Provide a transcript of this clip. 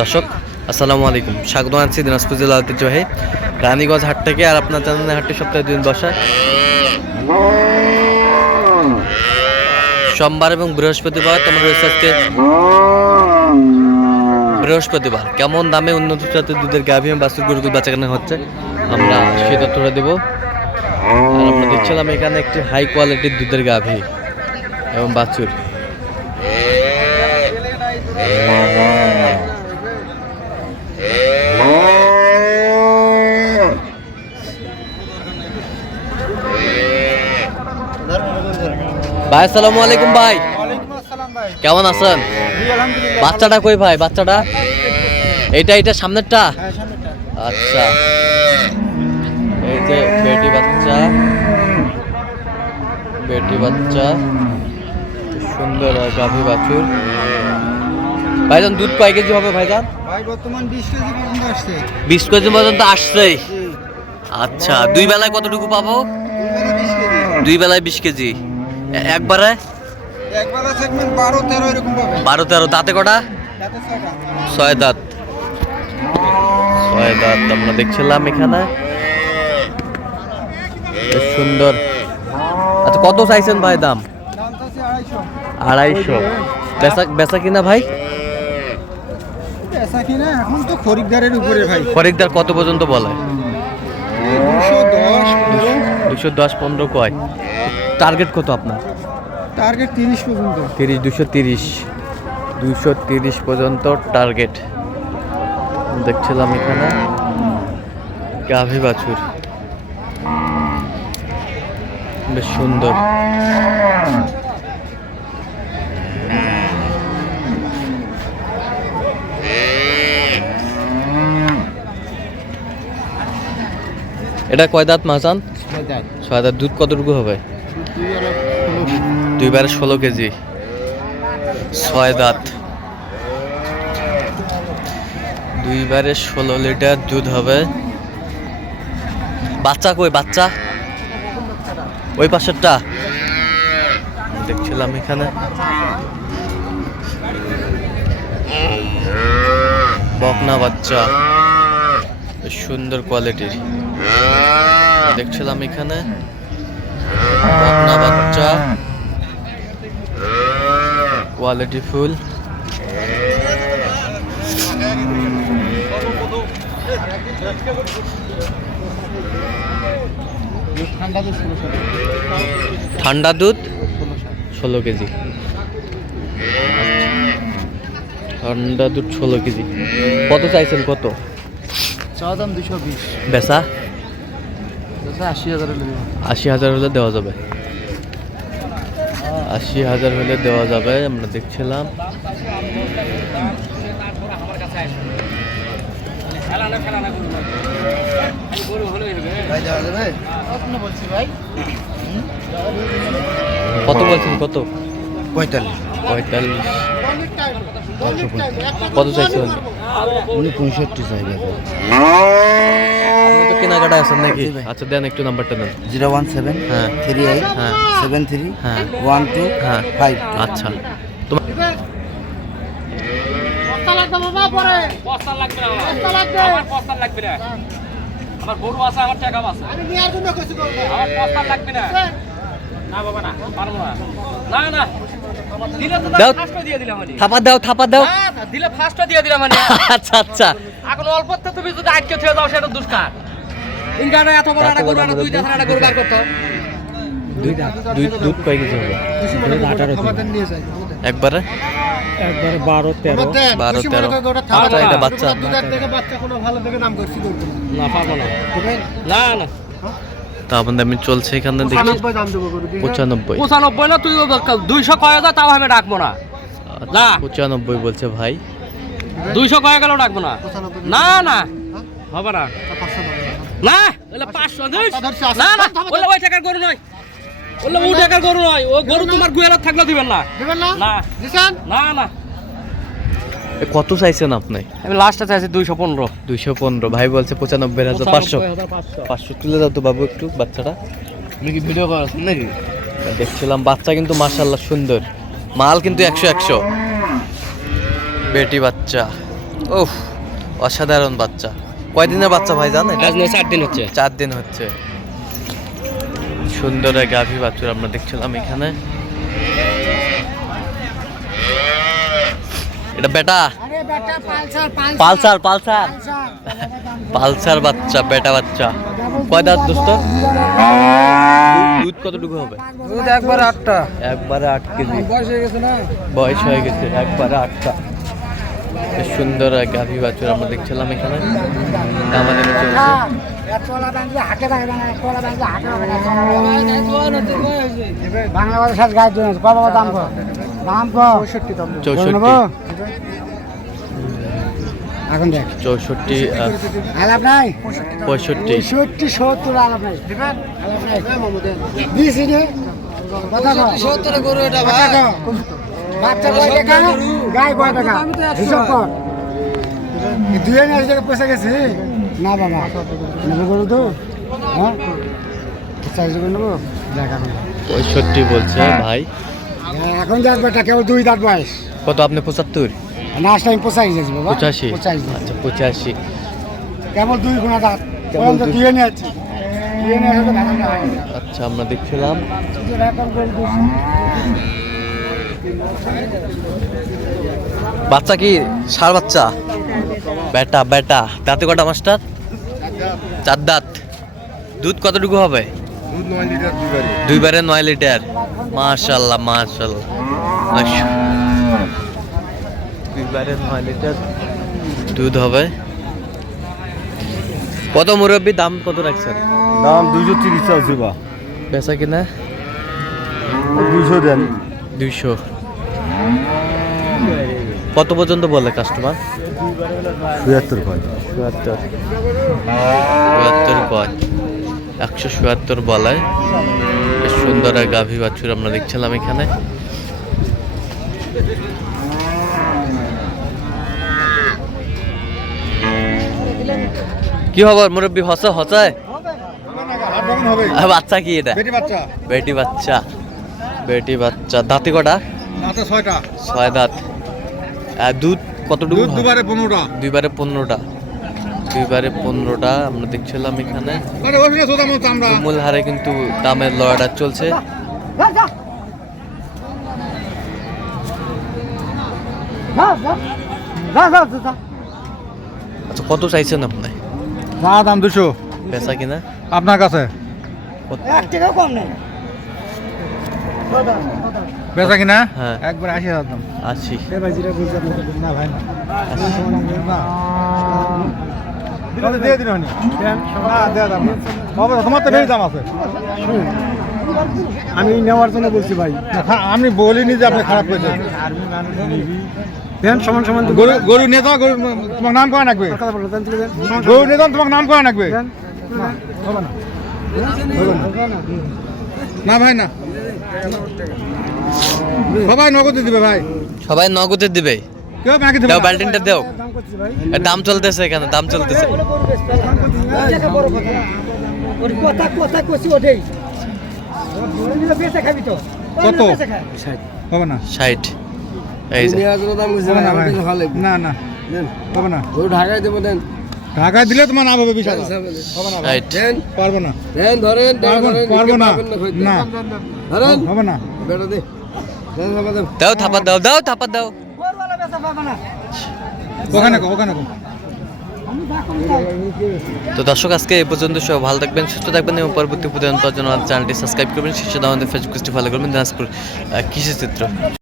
দর্শক আসসালামু আলাইকুম, স্বাগত জানাচ্ছি দিনাজপুর জেলা ঐতিহ্যবাহী রানীগঞ্জ হাট থেকে। আর আপনার জানেন হাটটি সপ্তাহে 2 দিন বসায়, সোমবার এবং বৃহস্পতিবার। তোমার রয়েছে আজকে বৃহস্পতিবার। কেমন দামে উন্নত জাতের দুধের গাভী এবং বাছুর গরুগুলো বেচাকেনা হচ্ছে আমরা সেই তথ্যটা দেবো। আর আমরা দেখছিলাম এখানে একটি হাই কোয়ালিটির দুধের গাভী এবং বাছুর। ভাই আসসালামু আলাইকুম। ভাই কেমন আছেন? বাচ্চাটা কই ভাই? বাচ্চাটা এইটা সামনেরটা? আচ্ছা, এই যে বেটি বাচ্চা সুন্দর গাভী বাছুর। ভাইজান দুধ কয় কেজি হবে ভাইজান? ভাই বর্তমান 20 কেজি পর্যন্ত আসছে। 20 কেজি পর্যন্ত আসছে। আচ্ছা, দুই বেলায় কতটুকু পাবো? দুই বেলায় 20 কেজি। একবারে সেগমেন্ট 12-13 এরকম পাবে। 12-13 দাঁতে কটা? দাঁতে 6টা। 6 দাঁত। আমরা দেখছিলাম এখানে বেশ সুন্দর। আচ্ছা, কত চাইছেন ভাই দাম? দাম আছে 250। বেচা কিনা ভাই? পেশা কিনা এখন তো খরিদ্দারের উপরে ভাই। খরিদ্দার কত পর্যন্ত বলে? 210-15 কয়। টার্গেট কত আপনার? টার্গেট 30 পর্যন্ত। 230 পর্যন্ত টার্গেট। দেখছিলাম এখানে গাভী বাছুর বেশ সুন্দর। এটা কয় দাঁত মাজান? 6 দাঁত। দুধ কতটুকু হবে? 2/16 কেজি। 6 দাঁত, 2/16 লিটার দুধ হবে। বাচ্চা কই? বাচ্চা ওই পাশেরটা দেখছিলাম এখানে। বকনা বাচ্চা বেশ সুন্দর কোয়ালিটির দেখছিলাম এখানে। বকনা বাচ্চা কোয়ালিটি ফুল। ঠান্ডা দুধ 16 কেজি। ঠান্ডা দুধ 16 কেজি। কত চাইছেন? কত চাওয়া দাম? 220। বেচা 80,000 হলে 80,000 হলে দেওয়া যাবে। 80,000 হলে দেওয়া যাবে। আমরা দেখছিলাম কত বলছেন? কত? 45। কত চাইছেন? 65 চাইবে। আপনি তো কেনাকাটা আছেন নাকি? আচ্ছা দেন, একটু নাম্বারটা দেন। 017 হ্যাঁ 38 হ্যাঁ 73 হ্যাঁ 12 হ্যাঁ 5। আচ্ছা, তোমার আমার গরু আছে, আমার টাকা আছে, আমার প্রস্তাব লাগবে না। না বাবা না, পারবো না। না না দিলে তো দাও, ফার্স্ট দিয়ে দিলাম আমি। থাপা দাও। না দিলে ফার্স্ট দিয়ে দিলাম আমি। আচ্ছা এখন অল্পতে তুমি যদি আটকে থুয়ে দাও সেটা দুষ্কার। ইনকারে এত বড় একটা গরু না, 2 দাঁত একটা গরু বার করতে। দুধ কয় কেজি হবে? 18 নিয়ে যাই একবারে 12-13। আচ্ছা, এটা বাচ্চা বাচ্চা কোনো ভালো দেখে দাম করছি না পারবো না। না তা আপনাদের আমি চলছে এখানে দেখছি 95 দাম দেবো গরু। 95। 95 না, তুই 200 কয় হাজার তাও আমি ডাকবো না। না 95 বলছে ভাই। 200 কয় গেলেও ডাকবো না। না না হবে না। না ওলে 500 দিস। না না ওলে ওই টাকার গরু নয়, ওলে ওই টাকার গরু নয়। ও গরু তোমার গুয়ালা থাকলে দিবেন না। দিবেন না? না দিছেন? না না কত চাইছেন আপনি? আমি লাস্টে চাইছি 215। 215। ভাই বলছে 95,500। 500 তুলে দাও তো বাবু একটু বাচ্চাটা। তুমি কি ভিডিও করছেন নাকি? দেখছিলাম বাচ্চা কিন্তু মাশাআল্লাহ সুন্দর, মাল কিন্তু 100-100। বেটি বাচ্চা, উফ অসাধারণ বাচ্চা। কয়দিনের বাচ্চা ভাই জান এটা? আজ নয় 4 দিন হচ্ছে। 4 দিন হচ্ছে। সুন্দর এক গাভী বাছুর আমরা দেখছিলাম এখানে। এটা বেটা পালসার পালসার পালসার বাচ্চা, বেটা বাচ্চা। কয় দাঁত দোস্ত? দুধ কতটুকু হবে? দুধ একবারে 8টা। একবারে 8 কেজি বয়স হয়ে গেছে না? বয়স হয়ে গেছে, একবারে 8টা। বেশ সুন্দর এক গাভী বাছুর আমরা দেখছিলাম এখানে। দামাদামি চলছে। বাংলাদেশের সাথে গায়ে জন্য কত দাম কর? দাম কর 64 দাম। 64 এখন দেখ 64 আলাপ নাই 65 65 70 আলাপ নাই দিবেন আলাপ নাই দিছি রে কথা কও 70 গরু এটা ভাই বাচ্চা কয় টাকা গায় কয় টাকা হিসাব কর দুই না জায়গা পয়সা গেছে না বাবা নেব গরু তো হ্যাঁ চাই করে নেব দেখা করব 65 বলছে ভাই। এখন যাক বেটা কেউ 2 দাঁত বয়স কত আপনি? 75 লাস্ট টাইম 85 বাবা 85 85 আচ্ছা 85। কেবল 2 গুণা দাঁত কেবল কেবল তো দুই। দিয়ে নিয়ে আছি দিয়ে নিয়ে আসলে ভালো না হয় আচ্ছা আমরা দেখছিলাম। বাচ্চা কি ষাঁড় বাচ্চা? বেটা বেটা। দাঁতে কটা মাস্টার? 4 দাঁত। দুধ কতটুকু হবে? দুধ 9 লিটার দুবারে দুইবারে 9 লিটার। মাশাআল্লাহ মাশাআল্লাহ দুইবারে 9 লিটার দুধ হবে। কত মুরব্বি, দাম কত রাখছেন? দাম 230 চলছে বা বেচা কিনা 200 দেন 200। কত পর্যন্ত বলে কাস্টমার? 76 কয় 77 কয় 177 বলায়। বেশ সুন্দর এক গাভী বাছুর আমরা দেখছিলাম এখানে। কি খবর মুরব্বী? হসায় বাচ্চা কি এটা? বেটি বাচ্চা বেটি বাচ্চা, বেটি বাচ্চা। দাঁতে কটা? দাঁতে 6টা 6 দাঁত। দুধ কতটুকু? দুধ দুবারে 15টা দুইবারে 15টা। দুইবারে 15টা আমরা দেখছিলাম এখানে। আরে ওইটা সোদা মত আমরা মূল হারে কিন্তু দামের লড়াটা চলছে। আচ্ছা কত চাইছেন আপনি? না দাম 200 বেচা কিনা আপনার কাছে কত? 1 টাকা কম নেই বেচা কিনা হ্যাঁ। একবার 80000 দাম 80। এ ভাই জিরা বলছ না ভাই না তাহলে দিয়ে দিন হনি না দেয়া দাম বাবা তোমার তো বেশি দাম আছে আমি নেওয়ার জন্য বলছি ভাই আমি বলিনি যে আপনি খারাপ করেছেন দেন সমান সমান গরু গরু নিয়ে যাও গরু তোমার নাম করা লাগবে গরু নিয়ে যাও তোমার নাম করা লাগবে না ভাই না সবাই নগদে দিবে ভাই সবাই নগদে দিবে। কেউ বাকি দিবে দাও বাল্টিনটা দাও। দাম চলতেছে এখানে, দাম চলতেছে। কত হবে না 60। এই যে হবে না ভাই না না হবে না ঢাকায় দেবো দেন ঢাকায় দিলে তোমার নাম হবে 20,000 হবে না ভাই 60। পারবো না পারবো না না হবে না দাও থাপা দাও, দাও থাপা দাও। ওখানে ওখানে তো দর্শক আজকে এই পর্যন্ত। সব ভালো থাকবেন, সুস্থ থাকবেন এবং পরবর্তী প্রতিদিন জন্য চ্যানেলটি সাবস্ক্রাইব করবেন। শীর্ষে আমাদের ফেসবুক পেজটি ফলো করবেন। দিনাজপুর কৃষি চিত্র।